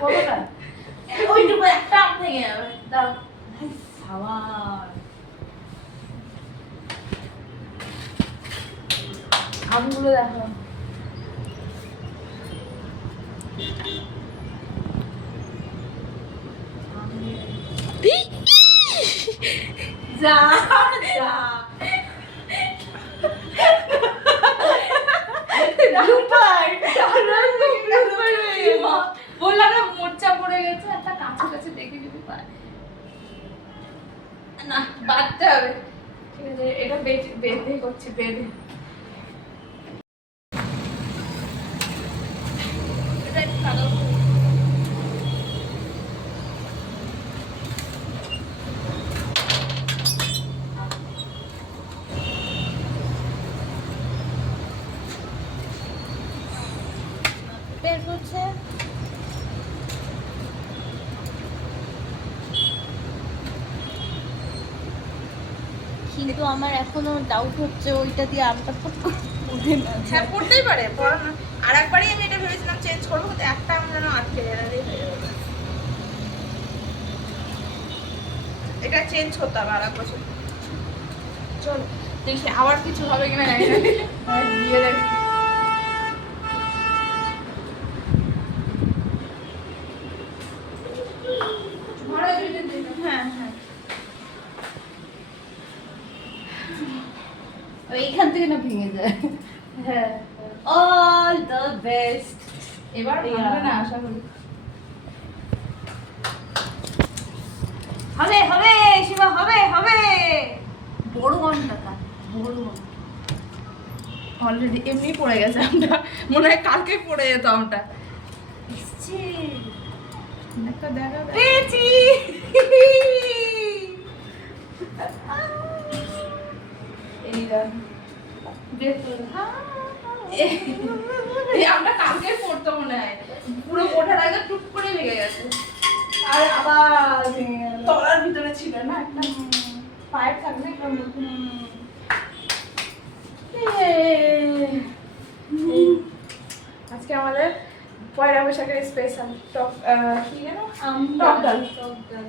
কতটা? ওইটুকু একটা আম ভেঙে যাবে। দাও। সাবাস। আমগুলো দেখো। যা যা বললাম না মোর্চা পড়ে গেছে, একটা কাছে কাছে দেখে যদি পায় না বাঁধতে হবে। ঠিক আছে এটা বেঁধে করছি, বেঁধে এটা একটু কালো বের করছে। কিন্তু আমার এখনো ডাউট হচ্ছে ওইটা দিয়ে আমটা পড়বে না। হ্যাঁ পড়তেই পারে, পড়ানো। আর একবারই আমি এটা ভেবেছিলাম চেঞ্জ করবো, কিন্তু একটা আম যেন আটকে গেলেই হয়ে যাবে। এটা চেঞ্জ হতে হবে আর এক বছর। চল দেখি আবার কিছু হবে কিনা জানি না। দিয়ে দেখি। হ্যাঁ হ্যাঁ এইখান থেকে না ভেঙে যায়। হ্যাঁ অল দ্য বেস্ট। এবার ভাঙবে না আশা করি। হবে হবে শিবা, হবে হবে। বড় ঘন্টা কা বড় ঘন্টা অলরেডি এমনি পড়ে গেছে আমটা, মনে হয় কালকে পড়ে যেত আমটা। এসছে। একটা দেখা পেয়েছি। এই দেখ এই আমটা কালকে পড়তো মনে হয়, পুরো ওঠার আগে টুক করে ভেঙে গেছে। আর আবার ভেঙে গেল। তলার ভিতরে ছিল না একটা পাইপ থাকলে একটা আজকে আমাদের পয়লা বৈশাখের স্পেশাল টক কি যেন আম টক ডাল। টক ডাল